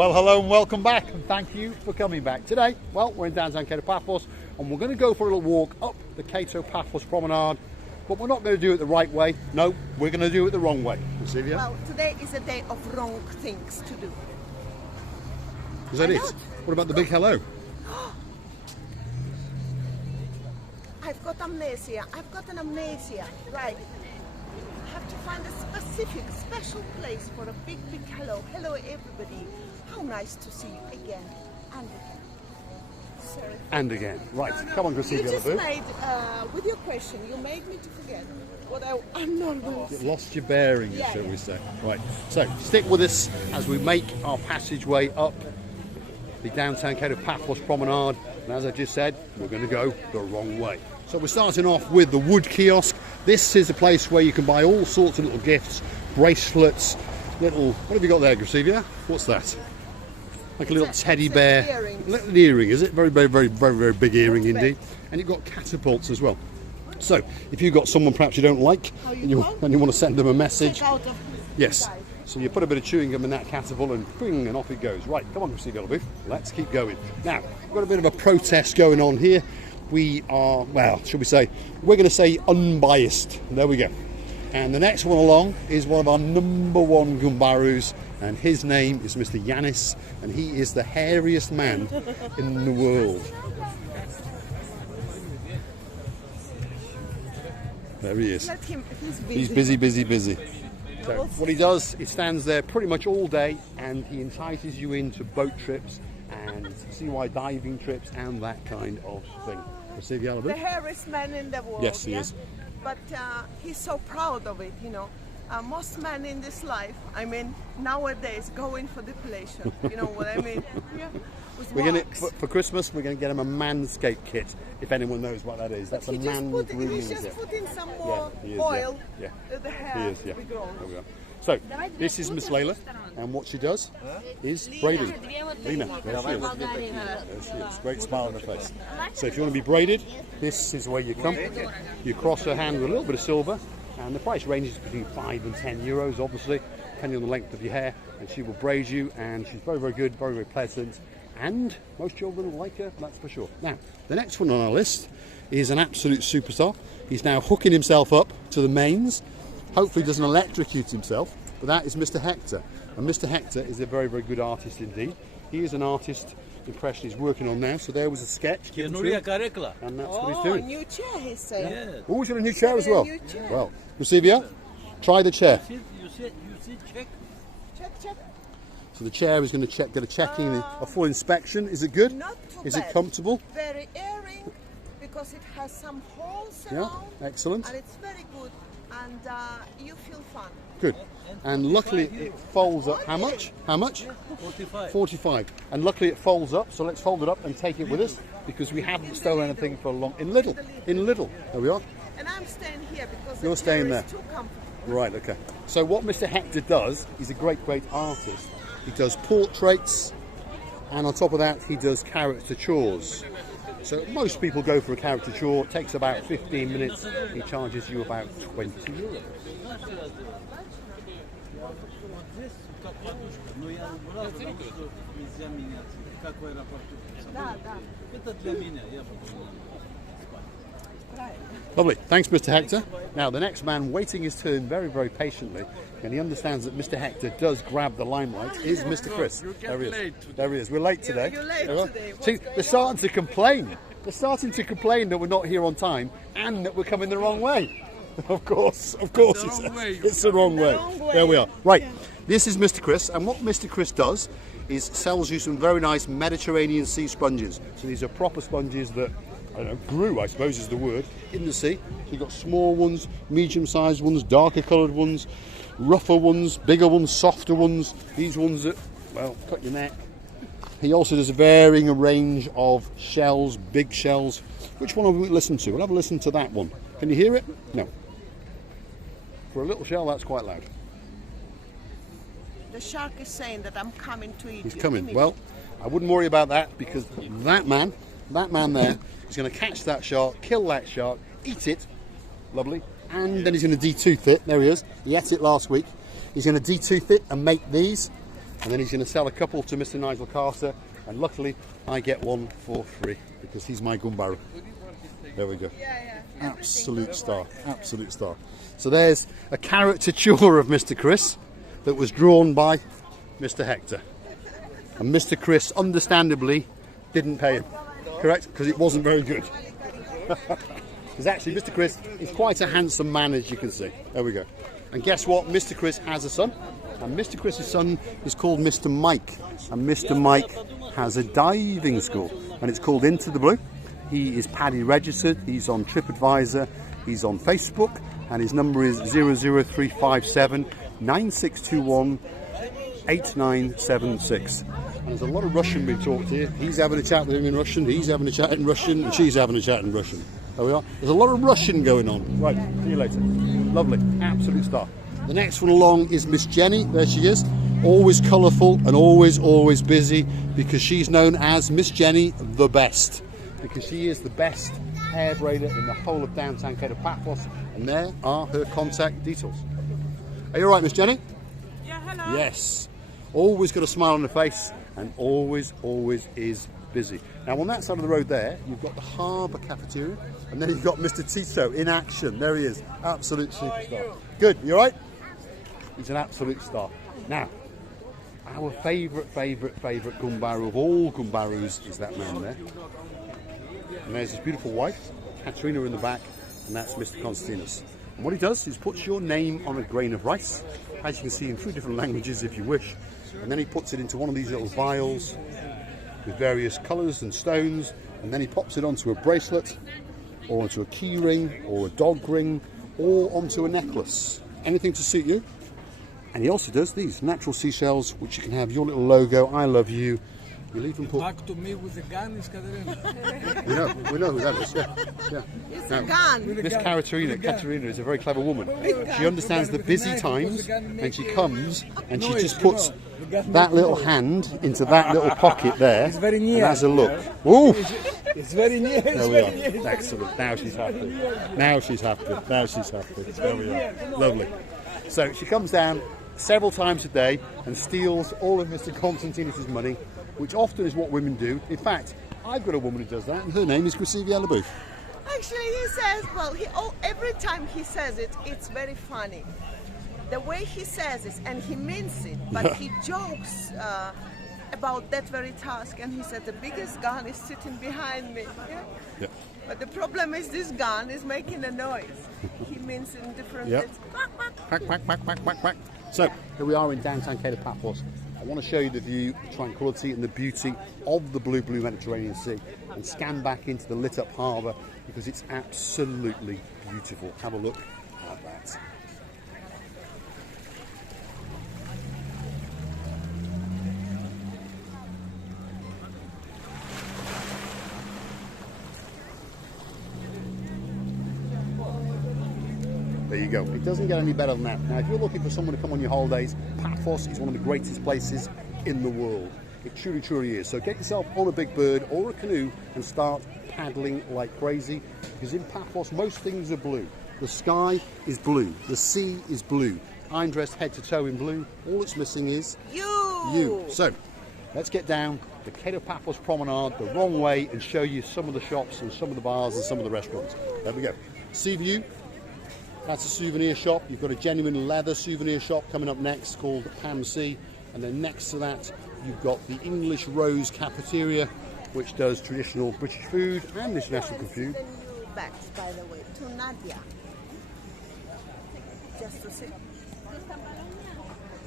Well, hello and welcome back, and thank you for coming back. Today, well, we're in downtown Cato Paphos, and we're going to go for a little walk up the Cato Paphos promenade, but we're not going to do it the right way. No, we're going to do it the wrong way. Sylvia? Well, today is a day of wrong things to do. Is that it? What about the big hello? I've got amnesia. I've got an amnesia. Right. I have to find a specific, special place for a big, big hello. Hello, everybody. How nice to see you again and again. Sorry. And again. Right, come on, Christina. You just made, with your question, you made me to forget what I'm not going to You lost your bearings, shall we say. Right, so stick with us as we make our passageway up the downtown Cato Paphos promenade. And as I just said, we're going to go the wrong way. So we're starting off with the wood kiosk. This is a place where you can buy all sorts of little gifts, bracelets, little... What have you got there, Gracevia? What's that? Like a little teddy bear. Little earring, is it? Very, very, very, very, very big earring indeed. And you've got catapults as well. So if you've got someone perhaps you don't like and you want to send them a message, yes. So you put a bit of chewing gum in that catapult and bing, and off it goes. Right, come on, Gracevia Booth. Let's keep going. Now, we've got a bit of a protest going on here. We are, well, should we say, we're going to say unbiased. There we go. And the next one along is one of our #1 Gumbarus, and his name is Mr. Yanis, and he is the hairiest man in the world. There he is. Let him, he's busy, busy, busy. So what he does, he stands there pretty much all day, and he entices you into boat trips and sea diving trips and that kind of thing. The hairiest man in the world. Yes, he is. But he's so proud of it, you know. Most men in this life, I mean, nowadays going for depilation. You know what I mean? Yeah. We're gonna for Christmas. We're going to get him a manscape kit. If anyone knows what that is, that's a man grooming kit. He's just put in some more oil. Yeah, the hair will grow. There we go. So this is Miss Layla, and what she does is braiding. Lena, there she is. There she is. Great smile on her face. So if you want to be braided, this is where you come. You cross her hand with a little bit of silver, and the price ranges between 5 and 10 euros, obviously, depending on the length of your hair. And she will braid you, and she's very, very good, very, very pleasant, and most children will like her, that's for sure. Now, the next one on our list is an absolute superstar. He's now hooking himself up to the mains. Hopefully doesn't electrocute himself, but that is Mr. Hector. And Mr. Hector is a very, very good artist indeed. He is an artist impression he's working on now. So there was a sketch given to him, and that's what he's doing. A new chair, he said. Yeah. Oh, he's got a new chair as well. Well, Gracevia, try the chair. You see, check. Check. So the chair is going to get a checking, a full inspection. Is it good? Not too Is bad. it comfortable? Very airy, because it has some holes around. Yeah, excellent. And it's very good, and you feel fun. Good. And luckily it folds up. How much? How much? 45. 45. And luckily it folds up, so let's fold it up and take it with us, because we haven't stolen anything for a long... In Lidl. There we are. And I'm staying here because You're staying there. Too comfortable. Right, okay. So what Mr. Hector does, he's a great, great artist. He does portraits, and on top of that, he does caricatures. So most people go for a caricature. It takes about 15 minutes. He charges you about 20 euros. Lovely. Thanks, Mr. Hector. Now, the next man waiting his turn very, very patiently, and he understands that Mr. Hector does grab the limelight, is Mr. Chris. There he is. There he is. We're late today. You're late today. See, they're starting to complain. They're starting to complain that we're not here on time and that we're coming the wrong way. Of course, it's the wrong way. There we are. Right, this is Mr. Chris, and what Mr. Chris does is sells you some very nice Mediterranean sea sponges. So these are proper sponges that, I don't know, grew, I suppose is the word, in the sea. So you've got small ones, medium-sized ones, darker coloured ones, rougher ones, bigger ones, softer ones. These ones that, well, cut your neck. He also does a varying range of shells, big shells. Which one have we listened to? We'll have a listen to that one. Can you hear it? No. For a little shell, that's quite loud. The shark is saying that I'm coming to eat. He's coming. Well, I wouldn't worry about that, because that man there is going to catch that shark, kill that shark, eat it, lovely, and then he's going to detooth it. There he is. He ate it last week. He's going to detooth it and make these. and then he's going to sell a couple to Mr. Nigel Carter, and luckily I get one for free because he's my gumbaru. There we go. Absolute star, absolute star. So there's a caricature of Mr. Chris that was drawn by Mr. Hector, and Mr. Chris understandably didn't pay him, correct? Because it wasn't very good. Because actually Mr. Chris is quite a handsome man, as you can see. There we go. And guess what? Mr. Chris has a son, and Mr. Chris's son is called Mr. Mike, and Mr. Mike has a diving school, and it's called Into the Blue. He is PADI registered, he's on TripAdvisor, he's on Facebook, and his number is 00357 9621 8976. And there's a lot of Russian being talked here. He's having a chat with him in Russian, he's having a chat in Russian, and she's having a chat in Russian. There we are. There's a lot of Russian going on. Right, see you later. Lovely, absolute star. The next one along is Miss Jenny. There she is. Always colourful and always busy, because she's known as Miss Jenny the Best, because she is the best hair braider in the whole of downtown Cape of Paphos, and there are her contact details. Are you alright, Miss Jenny? Yeah, hello. Yes. Always got a smile on her face, and always is busy. Now on that side of the road there, you've got the Harbour Cafeteria, and then you've got Mr. Tito in action. There he is. Absolute superstar. Good, you alright? He's an absolute star. Now, our favourite gumbaru of all gumbarus is that man there. And there's his beautiful wife, Katerina, in the back, and that's Mr. Konstantinos. And what he does is puts your name on a grain of rice, as you can see in 3 different languages if you wish, and then he puts it into one of these little vials with various colours and stones, and then he pops it onto a bracelet, or onto a key ring, or a dog ring, or onto a necklace. Anything to suit you. And he also does these natural seashells, which you can have your little logo, I love you. You'll even put... Back to me with the gun is Katerina. we know who that is, yeah. It's a gun. This Katerina is a very clever woman. She understands the busy times, and she comes and she just puts that little hand into that little pocket there and has a look. Ooh! It's very near. There we are. Excellent. Now she's happy. Now she's happy. There we are. Lovely. So she comes down several times a day and steals all of Mr. Konstantinos' money, which often is what women do. In fact, I've got a woman who does that, and her name is Gracivia LaBouffe. Actually, he says, well, every time he says it, it's very funny. The way he says it, and he means it, but he jokes about that very task, and he said the biggest gun is sitting behind me. Yeah? But the problem is this gun is making a noise. He means in different bits. Quack, quack, quack, quack, quack, quack. So here we are in downtown Cape of Paphos. I want to show you the view, the tranquility and the beauty of the blue Mediterranean Sea, and scan back into the lit up harbour, because it's absolutely beautiful. Have a look at that. There you go. It doesn't get any better than that. Now, if you're looking for someone to come on your holidays, Paphos is one of the greatest places in the world. It truly is. So get yourself on a big bird or a canoe and start paddling like crazy, because in Paphos most things are blue. The sky is blue. The sea is blue. I'm dressed head to toe in blue. All it's missing is you. So let's get down the Cape of Paphos promenade the wrong way and show you some of the shops and some of the bars and some of the restaurants. There we go. Sea view. That's a souvenir shop. You've got a genuine leather souvenir shop coming up next called Pam Sea, and then next to that you've got the English Rose Cafeteria, which does traditional British food and international food. The new bags, by the way, to Nadia. Just to see.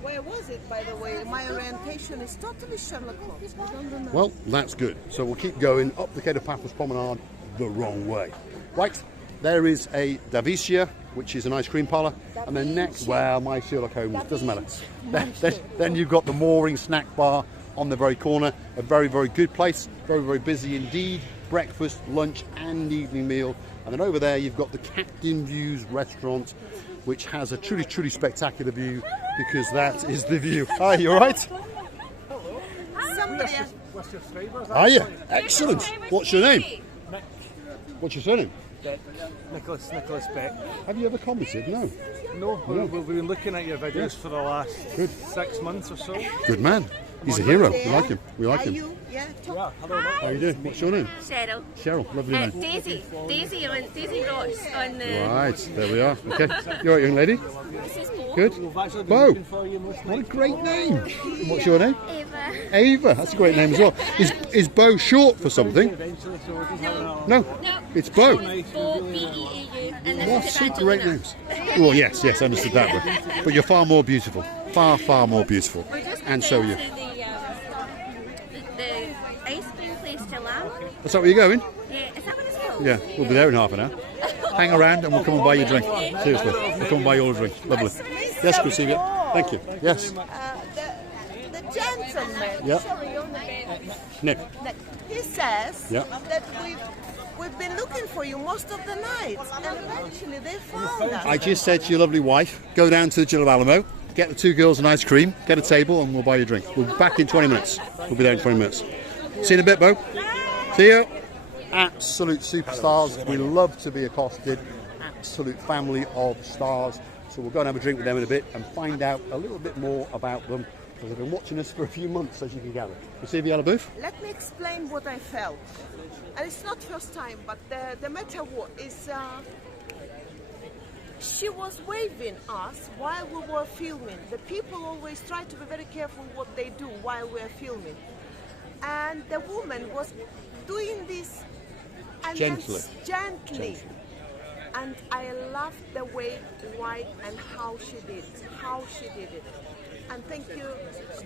Where was it, by the way? My orientation is totally Sherlock Holmes. I don't remember. Well, that's good. So we'll keep going up the Cape of Paphos promenade the wrong way. Right, there is a Davicia, which is an ice cream parlour, and then next, well, my Sherlock Holmes, doesn't matter. Then you've got the Mooring Snack Bar on the very corner, a very good place, very busy indeed, breakfast, lunch and evening meal. And then over there you've got the Captain Views restaurant, which has a truly spectacular view, because that is the view. Hi, you alright? What's your Are you? Excellent. What's your name? What's your surname? Beck. Nicholas Beck. Have you ever commented? No. No, we've been looking at your videos for the last 6 months or so. Good man. He's a hero. We like him. We like Are him. you? Yeah, talk. Yeah, hello. How are you doing? What's your name? Cheryl. Cheryl. Lovely name. Daisy. Daisy Ross on the. Right. There we are. Okay. You're right, young lady. This is Bo. Good. We've actually been Bo. looking for you most What a nights. great name. What's your name? Eva. Ava. That's a great name as well. Is Bo short for something? Eventually, so we're just having a... No. No. It's Bo. Bo, B-E-A-U. And this What is some great Evangelina. names. Well, yes, I understood that one. But you're far more beautiful. Far, far more beautiful. We're just And so are you. to the ice cream place, Cheryl. That's that where you're going? Yeah, is that what it's called? Yeah, we'll be there in half an hour. Hang around and we'll come and buy you a drink. Seriously, we'll come and buy you all a drink. Lovely. Yes, Christina. Thank you. Yes. The gentleman, Yeah. sorry, your name. Nick. He says Yeah. that we've been looking for you most of the night, and eventually they found us. I just said to your lovely wife, go down to the Jill of Alamo, get the two girls an ice cream, get a table, and we'll buy you a drink. We'll be back in 20 minutes. We'll be there in 20 minutes. See you in a bit, Bo. See you. Absolute superstars. We love to be accosted. Absolute family of stars. So we'll go and have a drink with them in a bit and find out a little bit more about them, because they've been watching us for a few months, as you can gather. You see the yellow booth? Let me explain what I felt. And it's not first time, but the matter what is she was waving us while we were filming. The people always try to be very careful what they do while we're filming. And the woman was doing this and Gently. Gently. And I loved the way, why, and how she did it. And thank you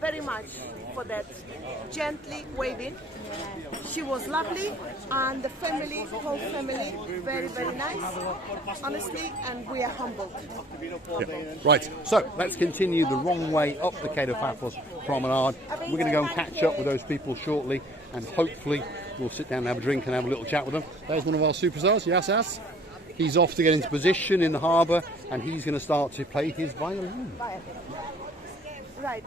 very much for that gently waving. She was lovely, and the family, whole family, very, very nice, honestly, and we are humbled. Yeah. Right, so let's continue the wrong way up the Paphos promenade. We're going to go and catch up with those people shortly, and hopefully we'll sit down and have a drink and have a little chat with them. There's one of our superstars, Yassas. He's off to get into position in the harbour, and he's going to start to play his violin. Right.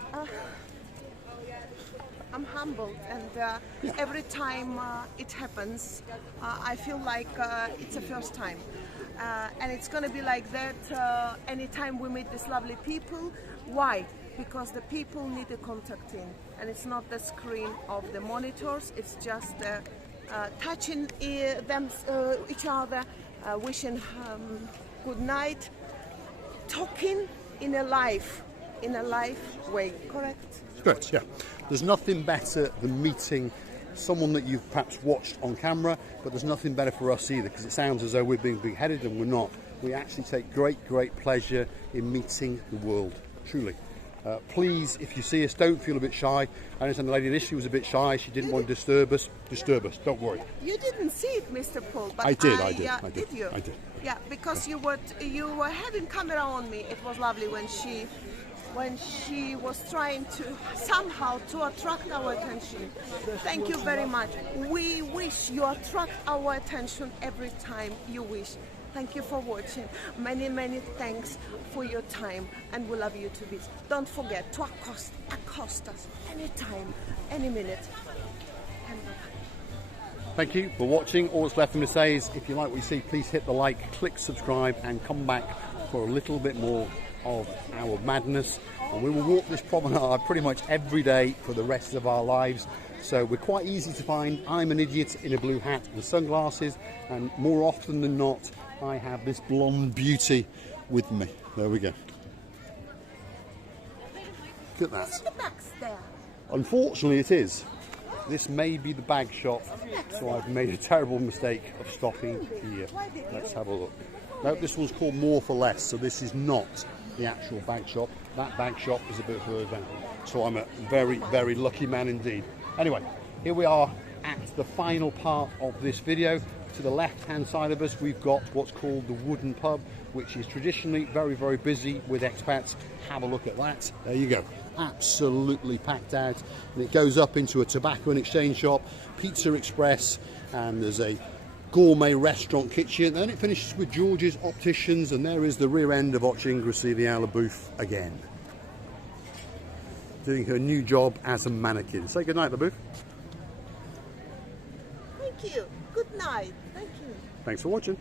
I'm humbled, and every time it happens, I feel like it's a first time. And it's going to be like that anytime we meet these lovely people. Why? Because the people need a contact in, and it's not the screen of the monitors, it's just touching them, each other, wishing good night, talking in a live way, correct? Correct, yeah. There's nothing better than meeting someone that you've perhaps watched on camera, but there's nothing better for us either, because it sounds as though we're being big-headed, and we're not. We actually take great pleasure in meeting the world, truly. Please, if you see us, don't feel a bit shy. I understand the lady initially was a bit shy. She didn't want to disturb us. Don't worry. You didn't see it, Mr. Paul, but I did. Did you? I did. Yeah, because you were having camera on me. It was lovely when she was trying to somehow to attract our attention. Thank you very much. We wish you attract our attention every time you wish. Thank you for watching. Many thanks for your time, and we love you to bits. Don't forget to accost us anytime, any minute. And Thank you for watching. All that's left for me to say is, if you like what you see, please hit the like, click subscribe, and come back for a little bit more of our madness. And we will walk this promenade pretty much every day for the rest of our lives. So we're quite easy to find. I'm an idiot in a blue hat and sunglasses, and more often than not, I have this blonde beauty with me. There we go. Look at that. the back's there. Unfortunately, it is. This may be the bag shop, so I've made a terrible mistake of stopping here. Let's have a look. No, this one's called More for Less, so this is not the actual bag shop. That bag shop is a bit further down. So I'm a very lucky man indeed. Anyway, here we are at the final part of this video. To the left-hand side of us, we've got what's called the Wooden Pub, which is traditionally very busy with expats. Have a look at that. There you go. Absolutely packed out. And it goes up into a tobacco and exchange shop, Pizza Express, and there's a gourmet restaurant kitchen. Then it finishes with George's Opticians, and there is the rear end of Ochingrici booth again. Doing her new job as a mannequin. Say goodnight, the booth. Thank you. Good night. Thank you. Thanks for watching.